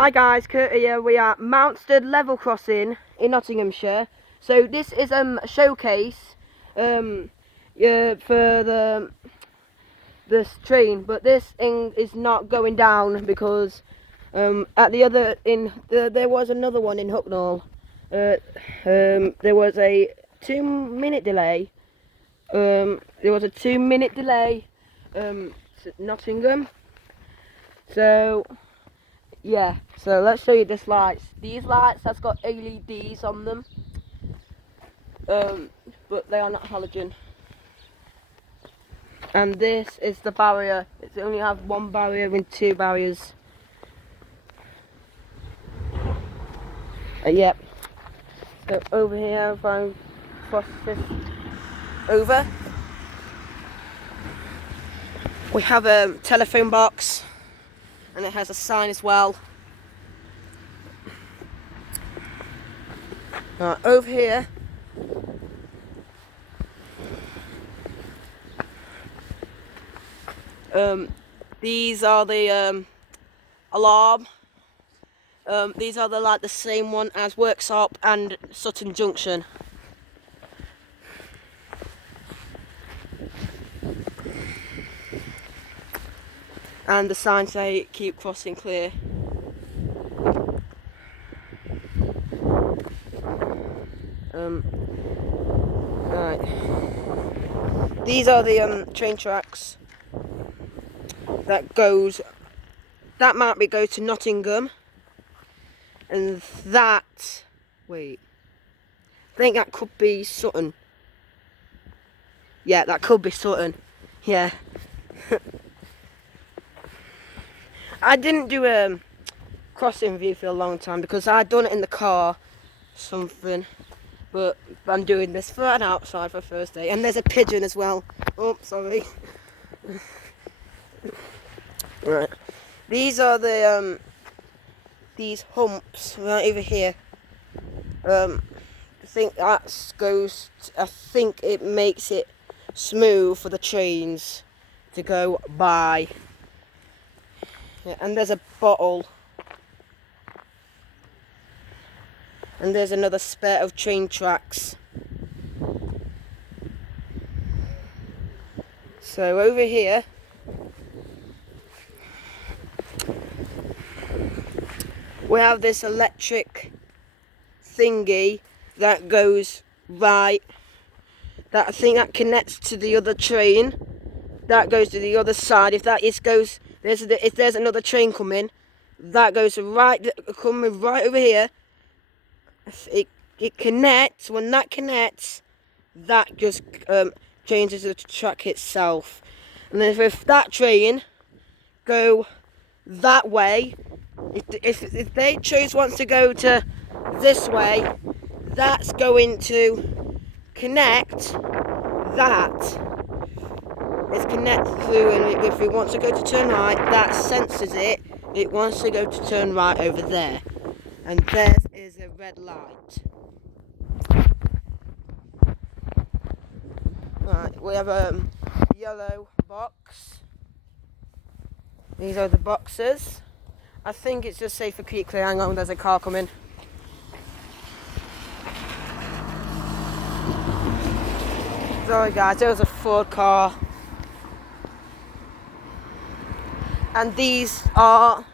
Hi guys, Kurt here. We are at Newstead level crossing in Nottinghamshire. So this is a showcase for this train, but this thing is not going down because at the other there was another one in Hucknall. There was a 2-minute delay. There was a 2-minute delay to Nottingham. So yeah, so let's show you this lights. These lights has got LEDs on them, but they are not halogen. And this is the barrier. It only have one barrier and two barriers. Yep. So over here, if I cross this over, we have a telephone box, and it has a sign as well. Right, over here, these are the alarm. These are the same one as Worksop and Sutton Junction. And the signs say keep crossing clear. Right. These are the train tracks that goes. That might go to Nottingham, and that. Wait. I think that could be Sutton. Yeah, that could be Sutton. Yeah. I didn't do a crossing view for a long time because I'd done it in the car, something. But I'm doing this for an outside for Thursday, and there's a pigeon as well. Oh, sorry. Right. These are the these humps right over here. I think that goes. I think it makes it smooth for the trains to go by. Yeah, and there's a bottle. And there's another spare of train tracks. So over here, we have this electric thingy that goes right. That I think that connects to the other train. That goes to the other side. If there's another train coming, that goes coming right over here. It connects. When that connects, that just changes the track itself. And then if that train go that way, if they choose wants to go to this way, that's going to connect. That is connect through, and if it wants to go to turn right, that senses it. It wants to go to turn right over there, and there is a red light. Right, we have a yellow box. These are the boxes. I think it's just safe for keep clear. Hang on, there's a car coming. Sorry guys, there was a Ford car. And these are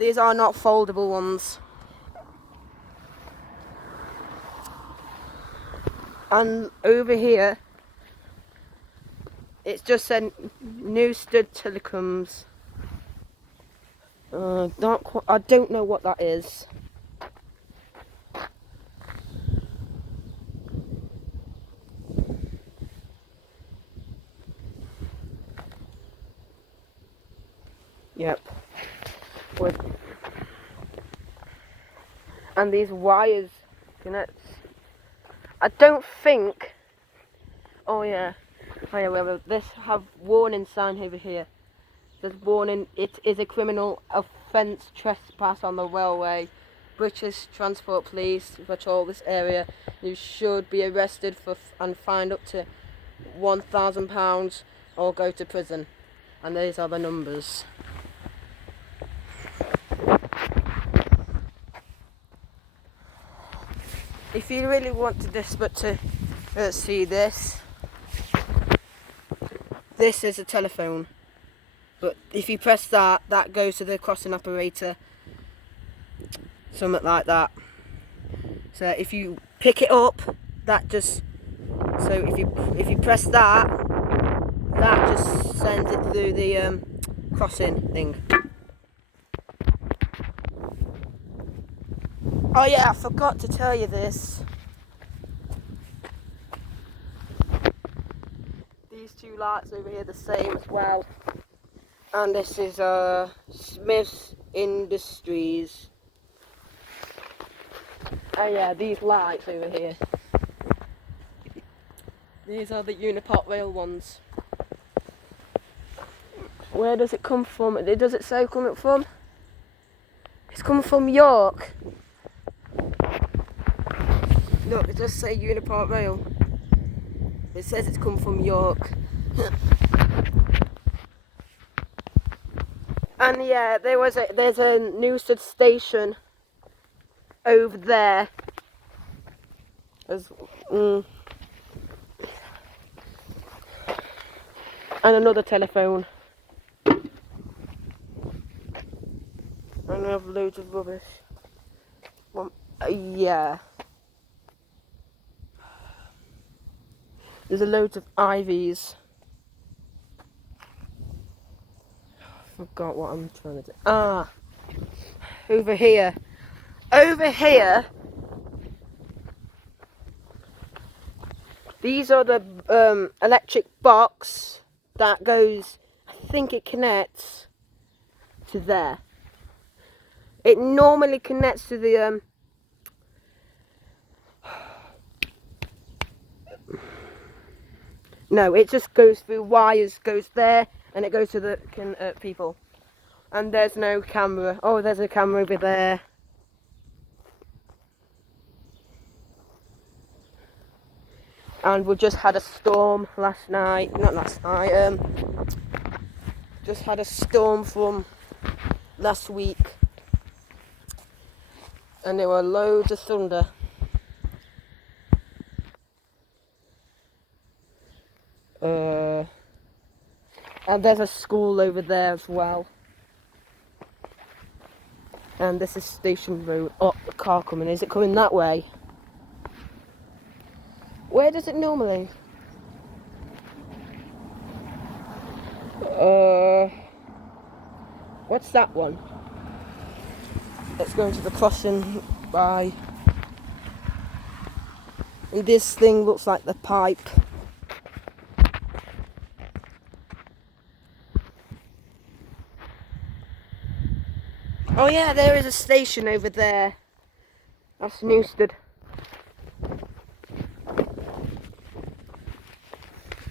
not foldable ones. And over here, it's just said Newstead Telecoms. I don't know what that is. Yep. And these wires connect. I don't think. Oh yeah. We have have warning sign over here. There's warning. It is a criminal offence, trespass on the railway. British Transport Police patrol this area. You should be arrested and fined up to £1,000 or go to prison. And these are the numbers. if you really want to desperate to see this, this is a telephone. But if you press that, that goes to the crossing operator. Something like that. So if you pick it up, that just, so if you press that, that just sends it through the crossing thing. Oh yeah, I forgot to tell you this. These two lights over here are the same as well. And this is Smith's Industries. Oh yeah, these lights over here. These are the Unipart rail ones. Where does it come from? Does it say coming from? It's coming from York. Look, it does say Unipart rail. It says it's come from York. And yeah, there's a Newstead station over there. And another telephone. And I have loads of rubbish. Yeah. There's a loads of ivies. Forgot what I'm trying to do. Over here. Over here. These are the electric box that goes, I think it connects to there. It normally connects to the no, it just goes through wires, goes there, and it goes to the people. And there's no camera. Oh, there's a camera over there. And we just had a storm last night. Not last night. Just had a storm from last week. And there were loads of thunder. And there's a school over there as well. And this is Station Road. Oh, the car coming. Is it coming that way? Where does it normally? What's that one? Let's go into the crossing by. And this thing looks like the pipe. Oh yeah, there is a station over there. That's Newstead.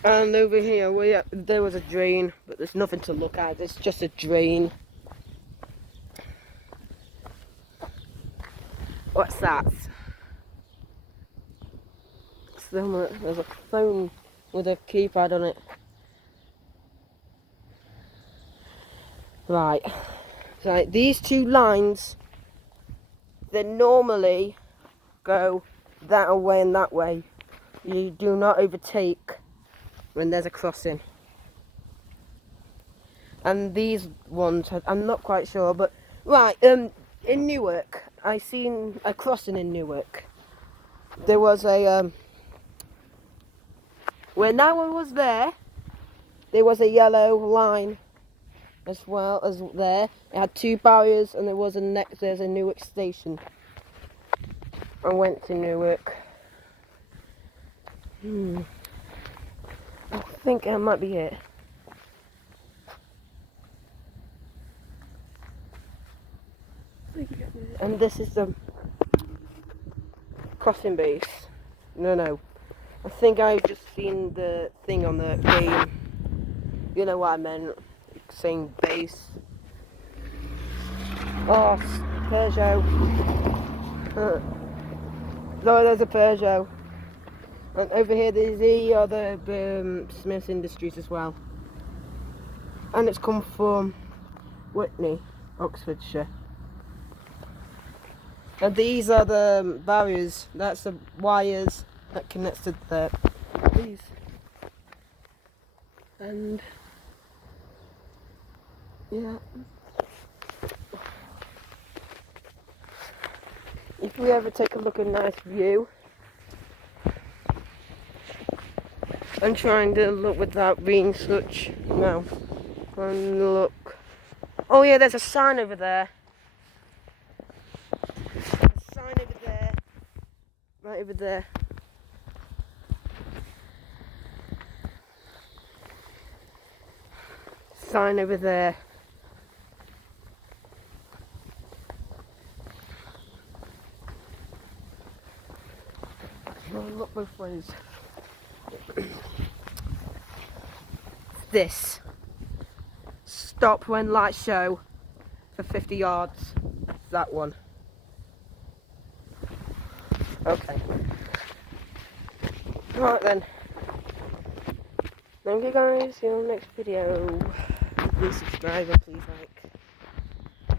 And over here, there was a drain, but there's nothing to look at. It's just a drain. What's that? There's a phone with a keypad on it. Right. So these two lines, they normally go that way and that way. You do not overtake when there's a crossing. And these ones, I'm not quite sure, but right, in Newark, I seen a crossing in Newark. There was a when I was there was a yellow line as well as there. It had two barriers, and there's a Newark station. I went to Newark. I think that might be it. And this is the crossing base. No. I think I've just seen the thing on the game. You know what I meant. Saying base. Oh, Peugeot. No, there's a Peugeot. And over here there's the other Smith's Industries as well. And it's come from Whitney, Oxfordshire. And these are the barriers. That's the wires that connects to these. And yeah. If we ever take a look at a nice view, I'm trying to look without being such. No. And look. Oh yeah, there's a sign over there. A sign over there. Right over there. Sign over there. Well, look both ways. This. Stop when lights show for 50 yards. That one. Okay. Right then. Thank you guys. See you in the next video. Please subscribe and please like.